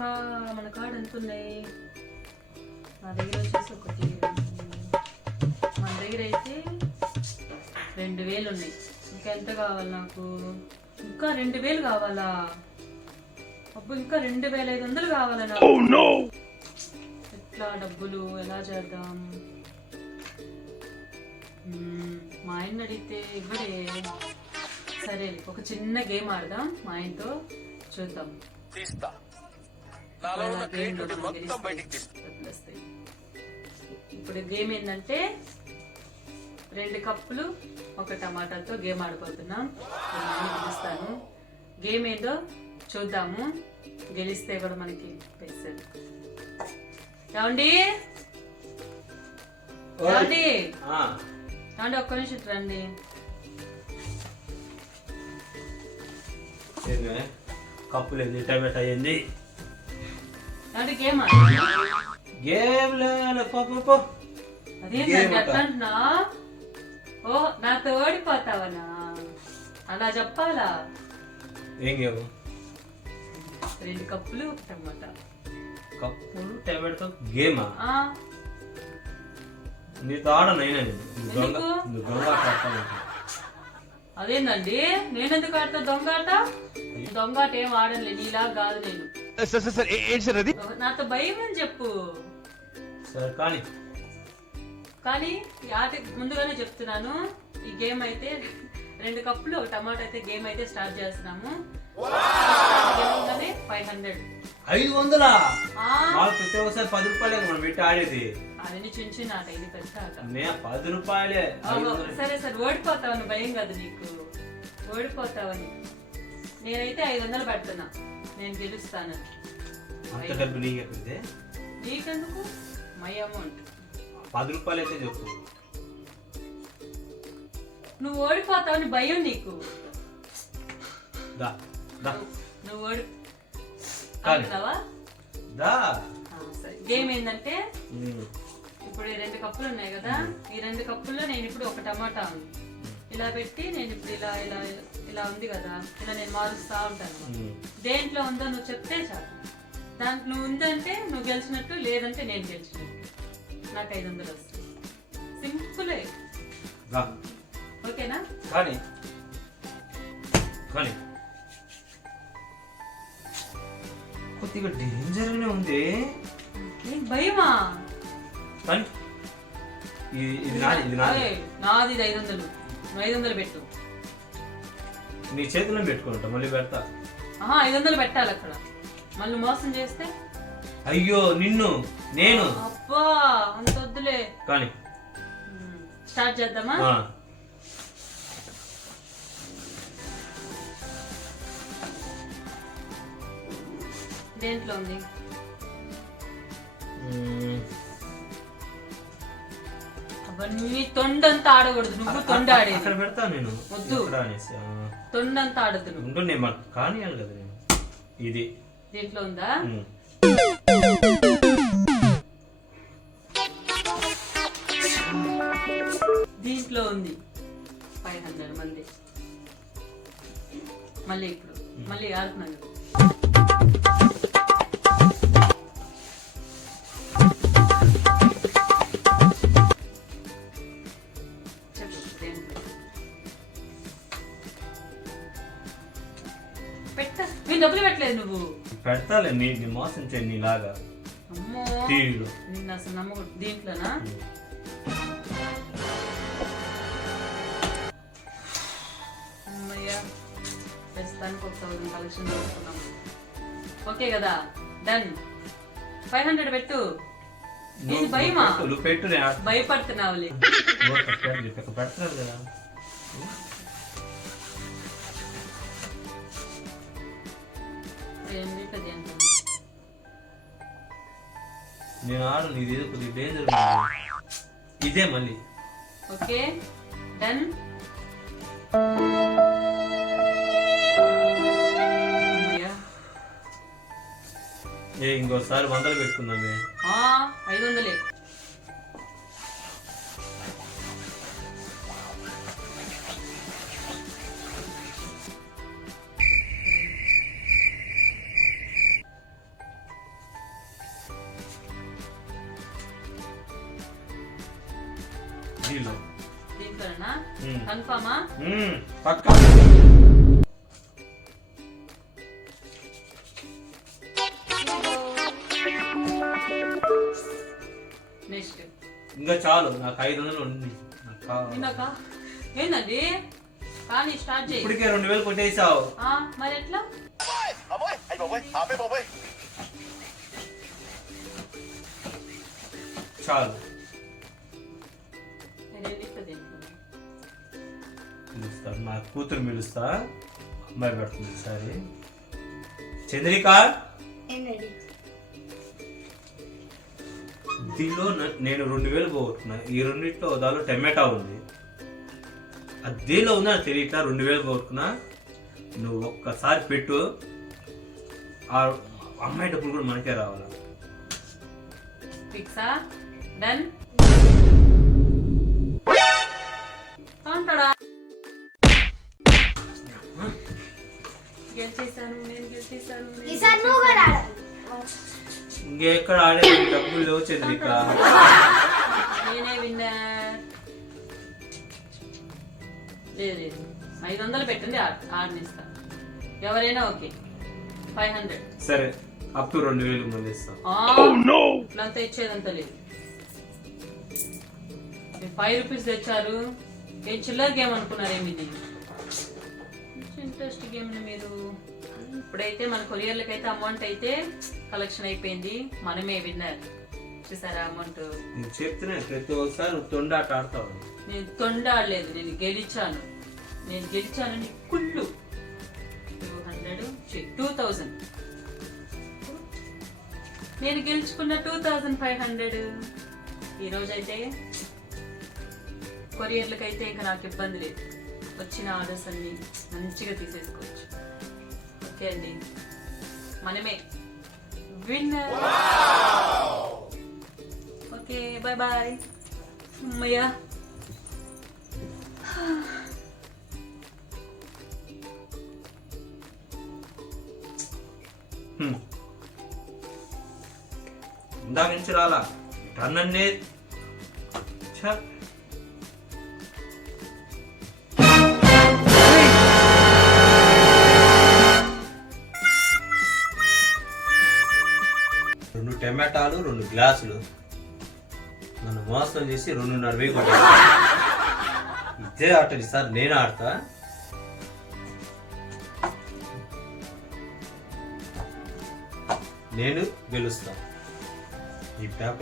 ఒక్క మన కాడ ఎంత ఉన్నాయి నా దగ్గర వచ్చేసి ఒకటి మన దగ్గర అయితే రెండు వేలు ఉన్నాయి. ఇంకా ఎంత కావాలి నాకు? ఇంకా రెండు వేలు కావాలా? అబ్బు ఇంకా రెండు వేల ఐదు వందలు కావాలా నాకు? ఎట్లా డబ్బులు? ఎలా చేద్దాం? మా ఆయన అడిగితే ఇవ్వడే సరే ఒక చిన్న గేమ్ ఆడదాం మా ఆయనతో. చూద్దాం. తీస్తా. నాలో ఉన్న క్రియేటివిటీ మొత్తం బయటికి. ఇప్పుడు గేమ్ ఏంటంటే రెండు కప్పులు ఒక టమాటాతో గేమ్ ఆడిపోతున్నాం గెలుస్తాను. గేమ్ ఏంటో చూద్దాము. గెలిస్తే కూడా మనకి పైసలు. ఏమండి? ఏమండి? ఏమండి ఒక్క నిమిషం రండి. కప్పులు ఏంది? టమాటా అయింది ఏమండి గేమ్ గేమ్ లేదు పో ఓ నాతో ఓడిపోతావనా? అలా చెప్పాలా? ఏం గేమ్? రెండు కప్పులు టమాటా. కప్పులు టమాటా గేమా? నీతో ఆడనైనా నేను నువ్వు దొంగ? నువ్వు దొంగ ఆట. అదేందండి? నేనెందుకు ఆడతా? ఏం ఆడలే నీలా కాదు నేను. సార్ సార్ సార్ ఏంటి సార్ అది? నాతో భయం అని చెప్పు? సరే కానీ. కానీ ఈ ఆట ముందుగానే చెప్తున్నాను. ఈ గేమ్ అయితే రెండు కప్పులు ఒక టమాటా అయితే గేమ్ అయితే స్టార్ట్ చేస్తున్నాము. Five hundred. ఐదు వందలా? ప్రతి ఒక్కసారి పది రూపాయలే మనం పెట్టి ఆడేది. అదని చిన్న చిన్న ఆట ఇది పెద్ద ఆట. నే పది రూపాయలే. సరే సరే ఓడిపోతావని భయం కాదు నీకు. ఓడిపోతావని. నేనైతే ఐదు వందలు పెడుతున్నా. నేను గెలుస్తాను. అంత డబ్బు నీకే పెడితే నీకెందుకు? My amount. పది రూపాయలు అయితే చెప్పు. నువ్వు ఓడిపోతావని భయం నీకు. దా దా. నువ్వు ఓడి కానీ. ఆడుతున్నావా దా. ఆ, సరే. గేమ్ ఏంటంటే. ఇప్పుడు ఈ రెండు కప్పులు ఉన్నాయి కదా ఈ రెండు కప్పుల్లో నేను ఇప్పుడు ఒక టమాటా ఉంది. ఇలా పెట్టి నేను ఇప్పుడు ఇలా ఇలా ఇలా ఉంది కదా ఇలా నేను మారుస్తా ఉంటాను. దేంట్లో ఉందో నువ్వు చెప్తే చాలు. దాంట్లో నువ్వు ఉందంటే నువ్వు గెలిచినట్టు లేదంటే నేను గెలిచినట్టు. నాకు ఐదు వందలు వస్తాయి. సింపులే. ఓకేనా? కానీ కానీ. కొద్దిగా డేంజర్గానే ఉంది. నీకు భయమా? కానీ ఇది నాది ఇది నాది నాది ఐదు వందలు. ఐదు వందలు పెట్టు. నీ చేతిలో పెట్టుకుంటా మళ్ళీ పెడతా. ఆహా ఐదు వందలు పెట్టాలి అక్కడ. మళ్ళీ మోసం చేస్తే? అయ్యో నిన్ను నేను. అబ్బా అంత వద్దులే. కానీ. స్టార్ట్ చేద్దామా? ఆ. దేంట్లో ఉంది. అవన్నీ తొండంతా ఆడకూడదు నువ్వు తొండ ఆడేది అక్కడ పెడతా నేను. వద్దు. అనేసి. తొండంతా ఆడద్దు నువ్వు. ఉండు నేను మాకు కానియాలి కదా నేను. ఇది. దీంట్లో ఉందా. దీంట్లో ఉంది. ఫైవ్ హండ్రెడ్ మంది. మళ్ళీ ఇప్పుడు. మళ్ళీ ఆడుతున్నాను నేను డబ్బులు పెట్టలేదు నువ్వు. పెడతాలే నీ నీ మోసం చేయి నీలాగా. అమ్మో టీవీలో నిన్ను అసలు నమ్మకూడదు. దీంట్లోనా? అమ్మయ్య ప్రస్తుతానికి ఒక థౌసండ్ కలెక్షన్ చేసుకున్నాం ఓకే కదా డన్ ఫైవ్ హండ్రెడ్ పెట్టు. ఇది భయమా? నువ్వు పెట్టు నేను భయపడుతున్నావులే. పెడతారు కదా. నేను ఆడు ఇది ఏదో కొద్దిగా డేంజర్ ఇదే మళ్ళీ. Okay done. ఏ ఇంకోసారి వందలు పెట్టుకుందామే. ఆ, ఐదు వందలే. మ్మ్. కన్ఫామా? పక్కా? నెక్స్ట్. ఇంకా చాలు నాకు ఐదు వందలు ఉంది. నాకు ఏందండి? కానీ స్టార్ట్ చేయి. ఇప్పటికే రెండు వేలు కొట్టేసావు. మరి ఎట్లా? చాలు. పిలుస్తా నా కూతురు పిలుస్తా అమ్మాయి పెడుతుంది సరే చంద్రిక? దీనిలో నేను రెండు వేలు పోగొట్టుకున్నా. ఈ రెండిట్లో దానిలో టమాటా ఉంది. అది దేనిలో ఉందో నాకు తెలియక రెండు వేలు పోగొట్టుకున్నా. నువ్వు ఒక్కసారి పెట్టు. ఆ అమ్మాయి డబ్బులు కూడా మనకే రావాలి? ఫిక్సా? డన్? గెలిచేసాను నేను గెలిచేసాను నేను ఈసారి నువ్వు కూడా ఇంకెక్కడ ఆడే డబ్బులు లేవు చంద్రిక. నేనే విన్నర్ లేదు లేదు. ఐదు వందలు పెట్టండి ఆడనిస్తా. ఎవరైనా ఓకే. Five hundred. సరే అప్ టు రెండు వేలు మళ్ళీ ఇస్తాం ఇట్లంతా ఇచ్చేదంతా లేదు. ఫైవ్ రూపీస్ తెచ్చారు. ఏం చిల్లర గేమ్ అనుకున్నారేమి ఇది? ఇంట్రెస్ట్ గేమ్ మీరు? ఇప్పుడైతే మన కొరియర్లకి అయితే అమౌంట్ అయితే కలెక్షన్ అయిపోయింది. మనమే విన్నర్ చూసారా అమౌంట్ నేను చెప్తున్నా ప్రతి ఒక్కసారి తొండాట ఆడతావు నేను తొండాడలేదు నేను గెలిచాను. నేను గెలిచానని కుళ్ళు. టూ హండ్రెడ్ టూ థౌజండ్ నేను గెలుచుకున్న టూ థౌజండ్ ఫైవ్ హండ్రెడ్ ఈరోజైతే కొరియర్లకు అయితే ఇంకా నాకు ఇబ్బంది లేదు. వచ్చిన ఆర్డర్స్ అన్ని మంచిగా తీసేసుకోవచ్చు. ఓకే అండి. మనమే. విన్నర్ ఓకే బాయ్ బాయ్ అమ్మయ్యా. హ్మ్. ఇందాక నుంచి రాలా? టర్న్ అన్నే టమాటాలు రెండు గ్లాసులు. నన్ను మోసం చేసి రెండున్నర వేయి కొట్టాను ఇదే ఆట సార్ నేను ఆడతా. నేను గెలుస్తా. ఈ పేపర్